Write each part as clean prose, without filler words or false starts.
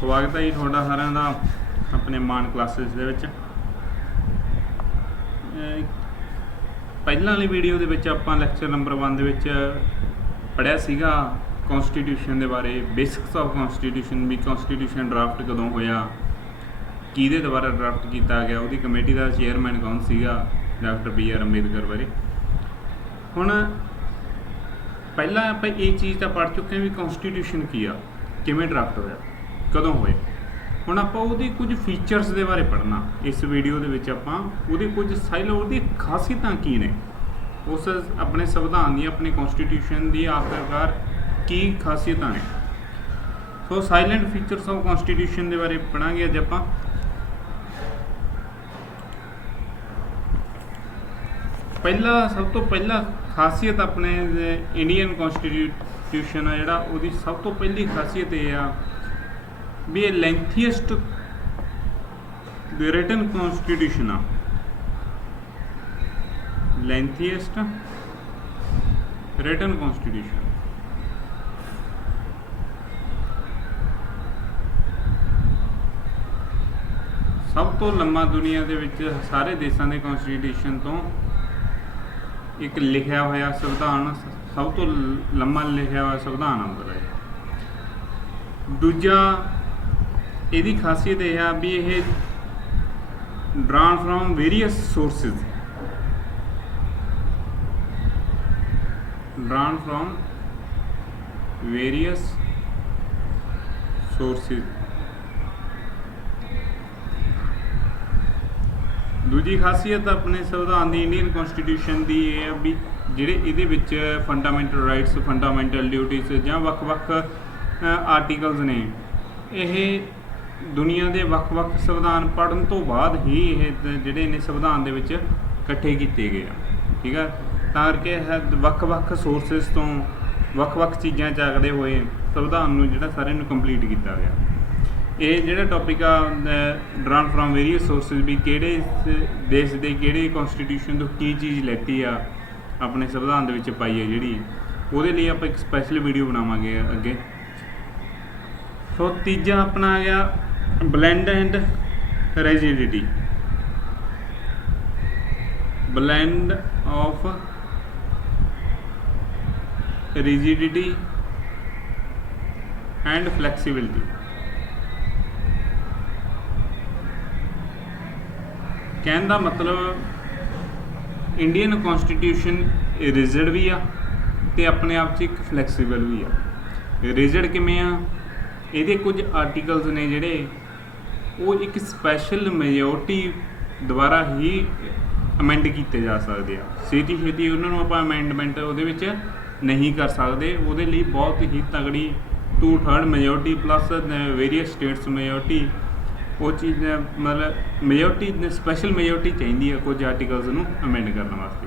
ਸਵਾਗਤ ਹੈ ਜੀ ਤੁਹਾਡਾ ਸਾਰਿਆਂ ਦਾ ਆਪਣੇ ਮਾਨ ਕਲਾਸਿਸ ਦੇ ਵਿੱਚ। ਪਹਿਲਾਂ ਵਾਲੀ ਵੀਡੀਓ ਦੇ ਵਿੱਚ ਆਪਾਂ ਲੈਕਚਰ ਨੰਬਰ 1 ਦੇ ਵਿੱਚ ਪੜ੍ਹਿਆ ਸੀਗਾ ਕੌਂਸਟੀਟਿਊਸ਼ਨ ਦੇ ਬਾਰੇ, ਬੇਸਿਕਸ ਆਫ ਕੌਂਸਟੀਟਿਊਸ਼ਨ, ਵੀ ਕੌਂਸਟੀਟਿਊਸ਼ਨ ਡਰਾਫਟ ਕਦੋਂ ਹੋਇਆ, ਕਿਹਦੇ ਦੁਆਰਾ ਡਰਾਫਟ ਕੀਤਾ ਗਿਆ, ਉਹਦੀ ਕਮੇਟੀ ਦਾ ਚੇਅਰਮੈਨ ਕੌਣ ਸੀਗਾ, ਡਾਕਟਰ BR ਅੰਬੇਦਕਰ ਬਾਰੇ। ਹੁਣ ਪਹਿਲਾਂ ਆਪਾਂ ਇਹ ਚੀਜ਼ ਤਾਂ ਪੜ੍ਹ ਚੁੱਕੇ ਹਾਂ ਵੀ ਕੌਂਸਟੀਟਿਊਸ਼ਨ ਕੀ ਆ, ਕਿਵੇਂ ਡਰਾਫਟ ਹੋਇਆ, ਕਦੋਂ ਹੋਏ। ਹੁਣ ਆਪਾਂ ਉਹਦੀ ਕੁਝ ਫੀਚਰਸ ਦੇ ਬਾਰੇ ਪੜ੍ਹਨਾ ਇਸ ਵੀਡੀਓ ਦੇ ਵਿੱਚ। ਆਪਾਂ ਉਹਦੇ ਕੁਝ ਉਹਦੀ ਖਾਸੀਅਤਾਂ ਕੀ ਨੇ, ਉਸ ਆਪਣੇ ਸੰਵਿਧਾਨ ਦੀ, ਆਪਣੇ ਕੌਂਸਟੀਟਿਊਸ਼ਨ ਦੀ ਆਖਰਕਾਰ ਕੀ ਖਾਸੀਅਤਾਂ ਨੇ। ਸੋ ਸਾਇਲੈਂਟ ਫੀਚਰਸ ਆਫ ਕੌਂਸਟੀਟਿਊਸ਼ਨ ਦੇ ਬਾਰੇ ਪੜ੍ਹਾਂਗੇ ਅੱਜ ਆਪਾਂ। ਸਭ ਤੋਂ ਪਹਿਲਾ ਖਾਸੀਅਤ ਆਪਣੇ ਇੰਡੀਅਨ ਕੌਂਸਟੀਟਿਊਸ਼ਨ ਆ ਜਿਹੜਾ, ਉਹਦੀ ਸਭ ਤੋਂ ਪਹਿਲੀ ਖਾਸੀਅਤ ਇਹ ਆ ਵੀ ਇਹ ਲੈਂਥੀਐਸਟ ਰਿਟਨ ਕੌਂਸਟੀਟਿਊਸ਼ਨ ਆ। ਲੈਂਥੀਐਸਟ ਰਿਟਨ ਕੌਂਸਟੀਟਿਊਸ਼ਨ। ਸਭ ਤੋਂ ਲੰਮਾ ਦੁਨੀਆ ਦੇ ਵਿੱਚ ਸਾਰੇ ਦੇਸ਼ਾਂ ਦੇ ਕੌਂਸਟੀਟਿਊਸ਼ਨ ਤੋਂ ਇੱਕ ਲਿਖਿਆ ਹੋਇਆ ਸੰਵਿਧਾਨ, ਸਭ ਤੋਂ ਲੰਮਾ ਲਿਖਿਆ ਹੋਇਆ ਸੰਵਿਧਾਨ ਆਉਂਦਾ ਹੈ। ਦੂਜਾ ਇਹਦੀ ਖਾਸੀਅਤ ਇਹ ਆ ਵੀ ਇਹ drawn from various sources, drawn from various sources. ਦੂਜੀ ਖਾਸੀਅਤ ਆਪਣੇ ਸੰਵਿਧਾਨ ਦੀ, ਇੰਡੀਅਨ ਕੌਂਸਟੀਟਿਊਸ਼ਨ ਦੀ, ਇਹ ਹੈ ਵੀ ਜਿਹੜੇ ਇਹਦੇ ਵਿੱਚ ਫੰਡਾਮੈਂਟਲ ਰਾਈਟਸ, ਫੰਡਾਮੈਂਟਲ ਡਿਊਟੀਜ਼ ਜਾਂ ਵੱਖ-ਵੱਖ ਆਰਟੀਕਲਸ ਨੇ, ਇਹ ਦੁਨੀਆ ਦੇ ਵੱਖ-ਵੱਖ ਸੰਵਿਧਾਨ ਪੜ੍ਹਨ ਤੋਂ ਬਾਅਦ ਹੀ ਇਹ ਜਿਹੜੇ ਨੇ ਸੰਵਿਧਾਨ ਦੇ ਵਿੱਚ ਇਕੱਠੇ ਕੀਤੇ ਗਏ ਆ। ਠੀਕ ਆ, ਤਾਂ ਕਰਕੇ ਵੱਖ-ਵੱਖ ਸੋਰਸਿਸ ਤੋਂ ਵੱਖ-ਵੱਖ ਚੀਜ਼ਾਂ ਚੱਕਦੇ ਹੋਏ ਸੰਵਿਧਾਨ ਨੂੰ ਜਿਹੜਾ ਸਾਰਿਆਂ ਨੂੰ ਕੰਪਲੀਟ ਕੀਤਾ ਗਿਆ। ਇਹ ਜਿਹੜਾ ਟੌਪਿਕ ਆ ਡਰਾਨ ਫਰੋਮ ਵੇਰੀਅਸ ਸੋਰਸਿਸ, ਵੀ ਕਿਹੜੇ ਦੇਸ਼ ਦੇ ਕਿਹੜੇ ਕੌਂਸਟੀਟਿਊਸ਼ਨ ਤੋਂ ਕੀ ਚੀਜ਼ ਲੈਤੀ ਆ ਆਪਣੇ ਸੰਵਿਧਾਨ ਦੇ ਵਿੱਚ ਪਾਈ ਹੈ ਜਿਹੜੀ, ਉਹਦੇ ਲਈ ਆਪਾਂ ਇੱਕ ਸਪੈਸ਼ਲ ਵੀਡੀਓ ਬਣਾਵਾਂਗੇ ਅੱਗੇ। ਸੋ ਤੀਜਾ ਆਪਣਾ ਆ ਗਿਆ blend and rigidity. Blend of rigidity and flexibility. ਕਹਿਣ ਦਾ ਮਤਲਬ ਇੰਡੀਅਨ ਕੌਂਸਟੀਟਿਊਸ਼ਨ ਰਿਜਿਡ ਵੀ ਆ ਅਤੇ ਆਪਣੇ ਆਪ 'ਚ ਇੱਕ ਫਲੈਕਸੀਬਲ ਵੀ ਆ। ਰਿਜਿਡ ਕਿਵੇਂ ਆ? ਇਹਦੇ ਕੁਝ ਆਰਟੀਕਲਸ ਨੇ ਜਿਹੜੇ ਉਹ ਇੱਕ ਸਪੈਸ਼ਲ ਮੈਜੋਰਟੀ ਦੁਆਰਾ ਹੀ ਅਮੈਂਡ ਕੀਤੇ ਜਾ ਸਕਦੇ ਆ। ਛੇਤੀ ਉਹਨਾਂ ਨੂੰ ਆਪਾਂ ਅਮੈਂਡਮੈਂਟ ਉਹਦੇ ਵਿੱਚ ਨਹੀਂ ਕਰ ਸਕਦੇ। ਉਹਦੇ ਲਈ ਬਹੁਤ ਹੀ ਤਗੜੀ 2/3 majority plus various states majority, ਉਹ ਚੀਜ਼ ਮਤਲਬ ਮੈਜੋਰਟੀ, ਸਪੈਸ਼ਲ ਮੈਜੋਰਟੀ ਚਾਹੀਦੀ ਆ ਕੁਝ ਆਰਟੀਕਲਸ ਨੂੰ ਅਮੈਂਡ ਕਰਨ ਵਾਸਤੇ।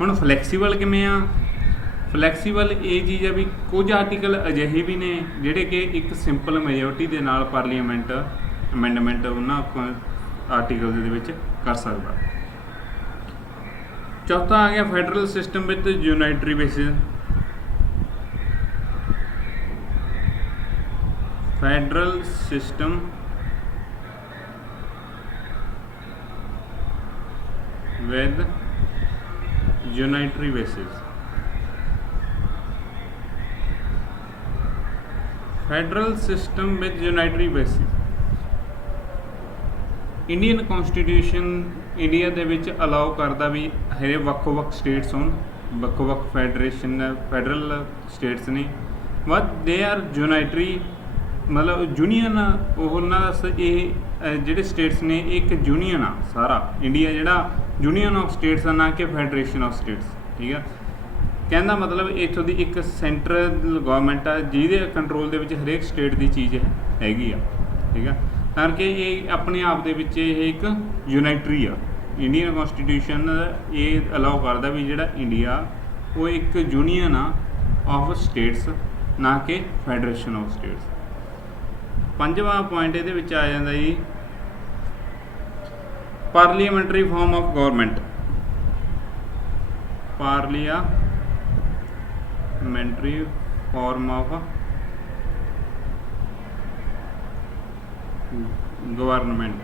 ਹੁਣ ਫਲੈਕਸੀਬਲ ਕਿਵੇਂ ਆ? ਫਲੈਕਸੀਬਲ ਇਹ ਚੀਜ਼ ਆ ਵੀ ਕੁਝ ਆਰਟੀਕਲ ਅਜਿਹੇ ਵੀ ਨੇ ਜਿਹੜੇ ਕਿ ਇੱਕ ਸਿੰਪਲ ਮੈਜੋਰਟੀ ਦੇ ਨਾਲ ਪਾਰਲੀਮੈਂਟ ਅਮੈਂਡਮੈਂਟ ਉਹਨਾਂ ਆਰਟੀਕਲ ਦੇ ਵਿੱਚ ਕਰ ਸਕਦਾ। ਚੌਥਾ ਆ ਗਿਆ federal system with unitary basis. Federal system with unitary basis। federal system with unitary basis। Indian constitution India ਦੇ ਵਿੱਚ ਅਲਾਓ ਕਰਦਾ ਵੀ ਹਰੇ ਵੱਖੋ-ਵੱਖ ਸਟੇਟਸ ਹੋਣ, ਵੱਖੋ-ਵੱਖ ਫੈਡਰਲ ਸਟੇਟਸ ਨੇ, ਬਟ ਦੇ ਆਰ ਯੂਨਾਈਟਰੀ, ਮਤਲਬ ਯੂਨੀਅਨ ਉਹ ਉਹਨਾਂ ਦਾ ਇਹ ਜਿਹੜੇ ਸਟੇਟਸ ਨੇ ਇੱਕ ਯੂਨੀਅਨ ਆ ਸਾਰਾ ਇੰਡੀਆ, ਜਿਹੜਾ ਯੂਨੀਅਨ ਆਫ ਸਟੇਟਸ ਆ, ਨਾ ਕਿ ਫੈਡਰੇਸ਼ਨ ਆਫ ਸਟੇਟਸ। ਠੀਕ ਆ, ਕਹਿਣ ਦਾ ਮਤਲਬ ਇੱਥੋਂ ਦੀ ਇੱਕ ਸੈਂਟਰਲ ਗੌਰਮੈਂਟ ਆ ਜਿਹਦੇ ਕੰਟਰੋਲ ਦੇ ਵਿੱਚ ਹਰੇਕ ਸਟੇਟ ਦੀ ਚੀਜ਼ ਹੈਗੀ ਆ। ਠੀਕ ਆ, ਤਾਂ ਕਿ ਇਹ ਆਪਣੇ ਆਪ ਦੇ ਵਿੱਚ ਇਹ ਇੱਕ ਯੂਨਾਈਟਰੀ ਆ। ਇੰਡੀਅਨ ਕੌਂਸਟੀਟਿਊਸ਼ਨ ਇਹ ਅਲਾਓ ਕਰਦਾ ਵੀ ਜਿਹੜਾ ਇੰਡੀਆ ਉਹ ਇੱਕ ਯੂਨੀਅਨ ਆ ਆਫ ਸਟੇਟਸ, ਨਾ ਕਿ ਫੈਡਰੇਸ਼ਨ ਆਫ ਸਟੇਟਸ। ਪੰਜਵਾਂ ਪੁਆਇੰਟ ਇਹਦੇ ਵਿੱਚ ਆ ਜਾਂਦਾ ਜੀ parliamentary form of government. parliamentary form of government.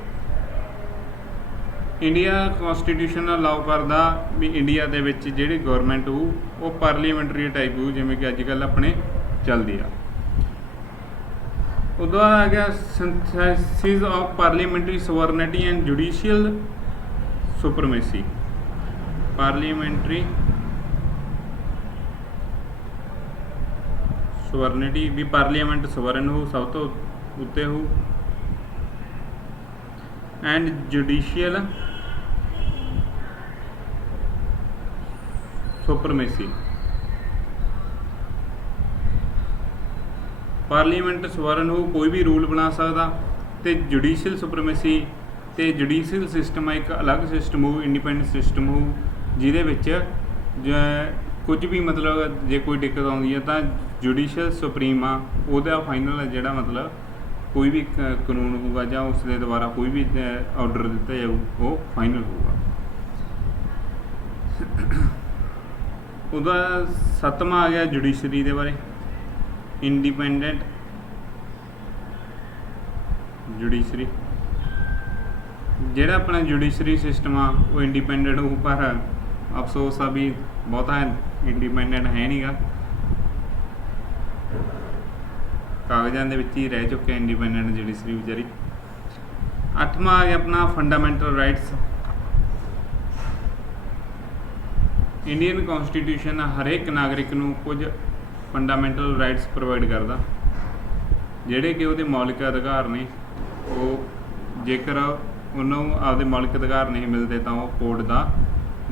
India constitution allow ਕਰਦਾ ਵੀ ਇੰਡੀਆ ਦੇ ਵਿੱਚ ਜਿਹੜੀ ਗਵਰਨਮੈਂਟ ਹੋਊ ਉਹ ਪਾਰਲੀਮੈਂਟਰੀ ਟਾਈਪ ਹੋਊ, ਜਿਵੇਂ ਕਿ ਅੱਜ ਕੱਲ੍ਹ ਆਪਣੇ ਚੱਲਦੀ ਆ। ਉਦੋਂ ਬਾਅਦ ਆ ਗਿਆ synthesis of parliamentary sovereignty and judicial supremacy. Parliamentary sovereignty ਵੀ ਪਾਰਲੀਮੈਂਟ ਸਵਰਨ ਹੋ, ਸਭ ਤੋਂ ਉੱਤੇ ਹੋ, and judicial supremacy. Parliament sovereign ਹੋ, ਕੋਈ ਵੀ ਰੂਲ ਬਣਾ ਸਕਦਾ, ਤੇ ਜੁਡੀਸ਼ੀਅਲ ਸੁਪਰਮੇਸੀ ਤੇ ਜੁਡੀਸ਼ੀਅਲ ਸਿਸਟਮ ਆ ਇੱਕ ਅਲੱਗ ਸਿਸਟਮ ਹੋਊ, ਇੰਡੀਪੈਂਡੈਂਟ ਸਿਸਟਮ ਹੋਊ, ਜਿਹਦੇ ਵਿੱਚ ਕੁਝ ਵੀ ਮਤਲਬ ਜੇ ਕੋਈ ਦਿੱਕਤ ਆਉਂਦੀ ਹੈ ਤਾਂ ਜੁਡੀਸ਼ੀਅਲ ਸੁਪਰੀਮ ਆ ਉਹਦਾ ਫਾਈਨਲ ਜਿਹੜਾ ਮਤਲਬ ਕੋਈ ਵੀ ਕਾਨੂੰਨ ਹੋਊਗਾ ਜਾਂ ਉਸ ਦੇ ਦੁਆਰਾ ਕੋਈ ਵੀ ਆਰਡਰ ਦਿੱਤਾ ਜਾਊ ਉਹ ਫਾਈਨਲ ਹੋਊਗਾ। ਉਹਦਾ 7ਵਾਂ ਆ ਗਿਆ ਜੁਡੀਸ਼ਰੀ ਦੇ ਬਾਰੇ, ਇੰਡੀਪੈਂਡੈਂਟ ਜੁਡੀਸ਼ਰੀ। ਜਿਹੜਾ ਆਪਣਾ ਜੁਡੀਸ਼ਰੀ ਸਿਸਟਮ ਆ ਉਹ ਇੰਡੀਪੈਂਡੈਂਟ ਹੋਊ, ਪਰ ਅਫਸੋਸ ਆ ਵੀ ਬਹੁਤਾ ਇੰਡੀਪੈਂਡੈਂਟ ਹੈ ਨਹੀਂ ਗਾ, ਕਾਗਜ਼ਾਂ ਦੇ ਵਿੱਚ ਹੀ ਰਹਿ ਚੁੱਕਿਆ ਇੰਡੀਪੈਂਡੈਂਟ ਜੁਡੀਸ਼ਰੀ ਵਿਚਾਰੀ। 8ਵਾਂ ਆ ਗਿਆ ਆਪਣਾ ਫੰਡਾਮੈਂਟਲ ਰਾਈਟਸ। ਇੰਡੀਅਨ ਕੌਂਸਟੀਟਿਊਸ਼ਨ ਹਰੇਕ ਨਾਗਰਿਕ ਨੂੰ ਕੁਝ ਫੰਡਾਮੈਂਟਲ ਰਾਈਟਸ ਪ੍ਰੋਵਾਈਡ ਕਰਦਾ, ਜਿਹੜੇ ਕਿ ਉਹਦੇ ਮੌਲਿਕ ਅਧਿਕਾਰ ਨੇ। ਉਹ ਜੇਕਰ ਉਹਨੂੰ ਆਪਦੇ ਮੌਲਿਕ ਅਧਿਕਾਰ ਨਹੀਂ ਮਿਲਦੇ ਤਾਂ ਉਹ ਕੋਰਟ ਦਾ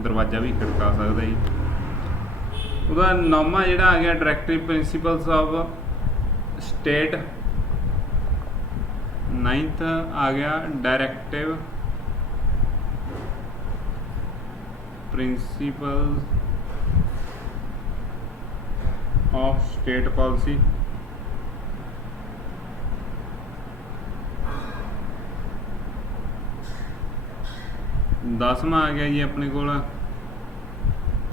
ਦਰਵਾਜ਼ਾ ਵੀ ਖੜਕਾ ਸਕਦਾ ਜੀ। ਉਹਦਾ 9ਵਾਂ ਜਿਹੜਾ ਆ ਗਿਆ directive principles of state. 9th ਆ ਗਿਆ directive principles of state policy. 10ਵਾਂ ਆ ਗਿਆ ਜੀ ਆਪਣੇ ਕੋਲ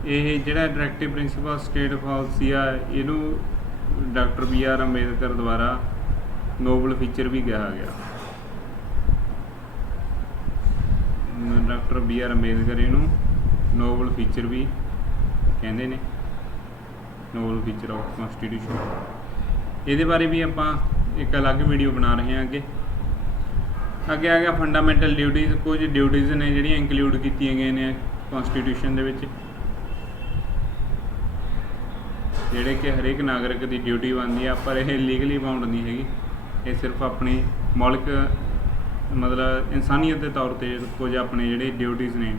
ਇਹ ਜਿਹੜਾ directive principle of state policy ਆ, ਇਹਨੂੰ ਡਾਕਟਰ BR ਅੰਬੇਦਕਰ ਦੁਆਰਾ ਨੋਬਲ ਫੀਚਰ ਵੀ ਕਿਹਾ ਗਿਆ। ਡਾਕਟਰ BR ਅੰਬੇਦਕਰ ਇਹਨੂੰ ਨੋਬਲ ਫੀਚਰ ਵੀ ਕਹਿੰਦੇ ਨੇ, ਨੋਬਲ ਫੀਚਰ ਆਫ ਕੌਂਸਟੀਟਿਊਸ਼ਨ। ਇਹਦੇ ਬਾਰੇ ਵੀ ਆਪਾਂ ਇੱਕ ਅਲੱਗ ਵੀਡੀਓ ਬਣਾ ਰਹੇ ਹਾਂ ਅੱਗੇ ਆ ਗਿਆ ਫੰਡਾਮੈਂਟਲ ਡਿਊਟੀਜ਼। ਕੁਝ ਡਿਊਟੀਜ਼ ਨੇ ਜਿਹੜੀਆਂ ਇੰਕਲੂਡ ਕੀਤੀਆਂ ਗਈਆਂ ਨੇ ਕੌਂਸਟੀਟਿਊਸ਼ਨ ਦੇ ਵਿੱਚ, ਜਿਹੜੇ ਕਿ ਹਰੇਕ ਨਾਗਰਿਕ ਦੀ ਡਿਊਟੀ ਬਣਦੀ ਆ, ਪਰ ਇਹ ਲੀਗਲੀ ਬਾਉਂਡ ਨਹੀਂ ਹੈਗੀ। ਇਹ ਸਿਰਫ ਆਪਣੀ ਮੌਲਿਕ ਮਤਲਬ ਇਨਸਾਨੀਅਤ ਦੇ ਤੌਰ 'ਤੇ ਕੁਝ ਆਪਣੇ ਜਿਹੜੇ ਡਿਊਟੀਜ਼ ਨੇ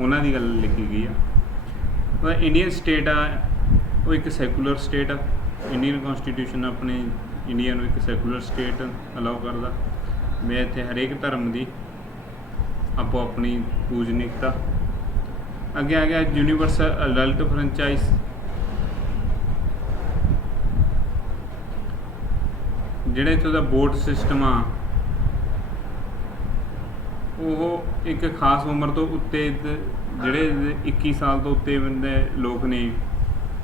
ਉਹਨਾਂ ਦੀ ਗੱਲ ਲਿਖੀ ਗਈ ਆ। ਇੰਡੀਅਨ ਸਟੇਟ ਆ ਉਹ ਇੱਕ ਸੈਕੂਲਰ ਸਟੇਟ ਆ। ਇੰਡੀਅਨ ਕੌਂਸਟੀਟਿਊਸ਼ਨ ਆਪਣੇ ਇੰਡੀਆ ਨੂੰ ਇੱਕ ਸੈਕੂਲਰ ਸਟੇਟ ਅਲਾਓ ਕਰਦਾ ਵੀ ਇੱਥੇ ਹਰੇਕ ਧਰਮ ਦੀ ਆਪੋ ਆਪਣੀ ਪੂਜਨੀਕਤਾ। ਅੱਗੇ ਆ ਗਿਆ ਯੂਨੀਵਰਸਲ ਅਡਲਟ ਫਰੈਂਚਾਈਜ਼। ਜਿਹੜਾ ਇੱਥੋਂ ਦਾ ਵੋਟ ਸਿਸਟਮ ਆ ਉਹ ਇੱਕ ਖਾਸ ਉਮਰ ਤੋਂ ਉੱਤੇ ਜਿਹੜੇ 21 ਸਾਲ ਤੋਂ ਉੱਤੇ ਬੰਦੇ ਲੋਕ ਨੇ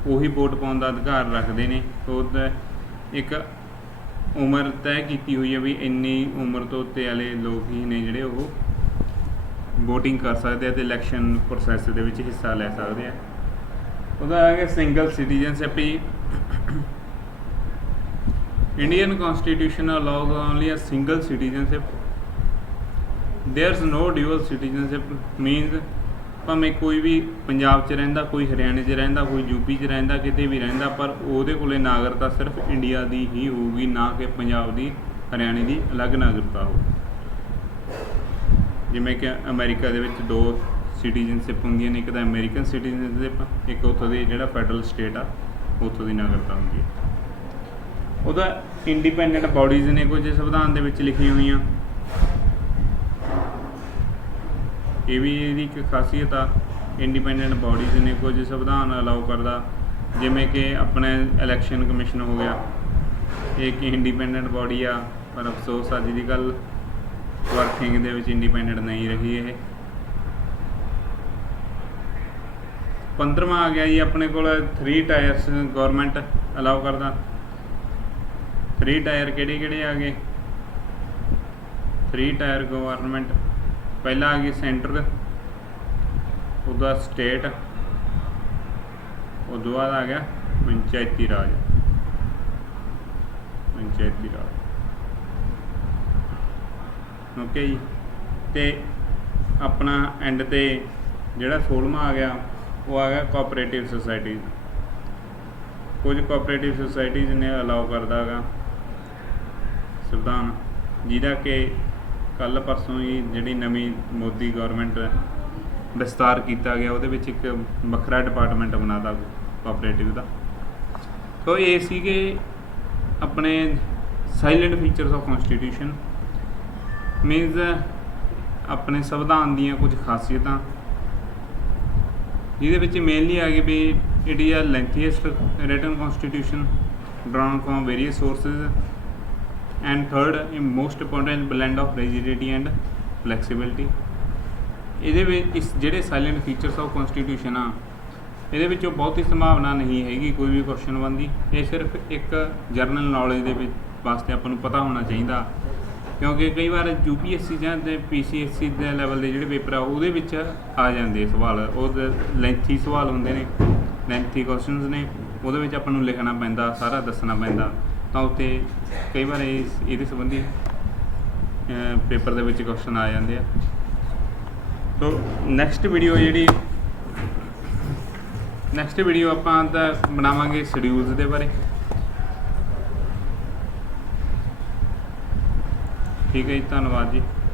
ਉਹੀ ਵੋਟ ਪਾਉਣ ਦਾ ਅਧਿਕਾਰ ਰੱਖਦੇ ਨੇ। ਉਹਦਾ ਇੱਕ ਉਮਰ ਤੈਅ ਕੀਤੀ ਹੋਈ ਹੈ ਵੀ ਇੰਨੀ ਉਮਰ ਤੋਂ ਉੱਤੇ ਵਾਲੇ ਲੋਕ ਹੀ ਨੇ ਜਿਹੜੇ ਉਹ ਵੋਟਿੰਗ ਕਰ ਸਕਦੇ ਆ ਅਤੇ ਇਲੈਕਸ਼ਨ ਪ੍ਰੋਸੈਸ ਦੇ ਵਿੱਚ ਹਿੱਸਾ ਲੈ ਸਕਦੇ ਆ। ਉਹਦਾ ਹੈਗਾ single citizenship he. Indian Constitution allows only a single citizenship. There's no dual citizenship means ਭਾਵੇਂ ਕੋਈ ਵੀ ਪੰਜਾਬ 'ਚ ਰਹਿੰਦਾ, ਕੋਈ ਹਰਿਆਣੇ 'ਚ ਰਹਿੰਦਾ, ਕੋਈ ਯੂਪੀ 'ਚ ਰਹਿੰਦਾ, ਕਿਤੇ ਵੀ ਰਹਿੰਦਾ, ਪਰ ਉਹਦੇ ਕੋਲੇ ਨਾਗਰਿਕਤਾ ਸਿਰਫ ਇੰਡੀਆ ਦੀ ਹੀ ਹੋਊਗੀ, ਨਾ ਕਿ ਪੰਜਾਬ ਦੀ, ਹਰਿਆਣੇ ਦੀ ਅਲੱਗ ਨਾਗਰਿਕਤਾ ਹੋ। ਜਿਵੇਂ ਕਿ ਅਮਰੀਕਾ ਦੇ ਵਿੱਚ 2 ਸਿਟੀਜ਼ਨਸ਼ਿਪ ਹੁੰਦੀਆਂ ਨੇ, ਇੱਕ ਤਾਂ ਅਮਰੀਕਨ ਸਿਟੀਜ਼ਨਸ਼ਿਪ, ਇੱਕ ਉੱਥੋਂ ਦੀ ਜਿਹੜਾ ਫੈਡਰਲ ਸਟੇਟ ਆ ਉੱਥੋਂ ਦੀ ਨਾਗਰਿਕਤਾ ਹੁੰਦੀ ਹੈ। ਉਹਦਾ ਇੰਡੀਪੈਂਡੈਂਟ ਬਾਡੀਜ਼ ਨੇ ਕੁਝ ਸੰਵਿਧਾਨ ਦੇ ਵਿੱਚ ਲਿਖੀਆਂ ਹੋਈਆਂ। ਇਹ ਵੀ ਇਹਦੀ ਇੱਕ ਖਾਸੀਅਤ ਆ। ਇੰਡੀਪੈਂਡੈਂਟ ਬਾਡੀਜ਼ ਨੇ ਕੁਝ ਸੰਵਿਧਾਨ ਅਲਾਓ ਕਰਦਾ, ਜਿਵੇਂ ਕਿ ਆਪਣਾ ਇਲੈਕਸ਼ਨ ਕਮਿਸ਼ਨ ਹੋ ਗਿਆ, ਇਹ ਇੱਕ ਇੰਡੀਪੈਂਡੈਂਟ ਬਾਡੀ ਆ, ਪਰ ਅਫਸੋਸ ਅੱਜ ਦੀ ਗੱਲ ਵਰਕਿੰਗ ਦੇ ਵਿੱਚ ਇੰਡੀਪੈਂਡੈਂਟ ਨਹੀਂ ਰਹੀ ਇਹ। 15ਵਾਂ ਆ ਗਿਆ ਜੀ ਆਪਣੇ ਕੋਲ 3 ਟਾਇਰਸ ਗੌਰਮੈਂਟ ਅਲਾਓ ਕਰਦਾ। 3 ਟਾਇਰ ਕਿਹੜੇ ਕਿਹੜੇ ਆ ਗਏ? 3 टायर गवर्नमेंट, पहला आ गई सेंटर, उदा स्टेट, उस बाद आ गया पंचायती राज। पंचायती राज ओके जी। तो अपना एंड ते जिहड़ा 16वां आ गया वो आ गया कोऑपरेटिव सोसाइटीज़। कुछ कोऑपरेटिव सोसाइटीज़ ने अलाउ करदा गा संविधान, जिहदा कि कल परसों ही जिहड़ी नवीं मोदी गौरमेंट विस्तार किया गया, वो एक वखरा डिपार्टमेंट बनाता कोऑपरेटिव का। तो ये सीगे अपने साइलेंट फीचर्स ऑफ कॉन्स्टिट्यूशन, मीनस अपने संविधान दियां कुछ खासियतां, जिहदे मेनली आ गई भी it is a lengthiest written constitution drawn from various sources, and third most important blend of rigidity and flexibility. ये इस जोड़े साइलेंट फीचर्स ऑफ कॉन्स्टिट्यूशन आ, ये बहुत ही संभावना नहीं हैगी कोई भी क्वेश्चन बनती। ये सिर्फ एक जरनल नॉलेज के वास्ते अपन नूं पता होना चाहिए, क्योंकि कई बार UPSC ਜਾਂ PCSC ਦੇ ਲੈਵਲ ਦੇ ਜਿਹੜੇ ਪੇਪਰ ਆ ਉਹਦੇ ਵਿੱਚ ਆ ਜਾਂਦੇ ਸਵਾਲ, ਉਹ ਲੈਂਥੀ ਸਵਾਲ ਹੁੰਦੇ ਨੇ, ਲੈਂਥੀ ਕੁਐਸਚਨਸ ਨੇ, ਉਹਦੇ ਵਿੱਚ ਆਪਾਂ ਨੂੰ ਲਿਖਣਾ ਪੈਂਦਾ, ਸਾਰਾ ਦੱਸਣਾ ਪੈਂਦਾ, ਤਾਂ ਉੱਤੇ ਕਈ ਵਾਰ ਇਹਦੇ ਸੰਬੰਧੀ ਪੇਪਰ ਦੇ ਵਿੱਚ ਕੁਐਸਚਨ ਆ ਜਾਂਦੇ ਆ। ਸੋ ਨੈਕਸਟ ਵੀਡੀਓ ਆਪਾਂ ਤਾਂ ਬਣਾਵਾਂਗੇ ਸ਼ਡਿਊਲਸ ਦੇ ਬਾਰੇ। ठीक है जी, धन्यवाद जी।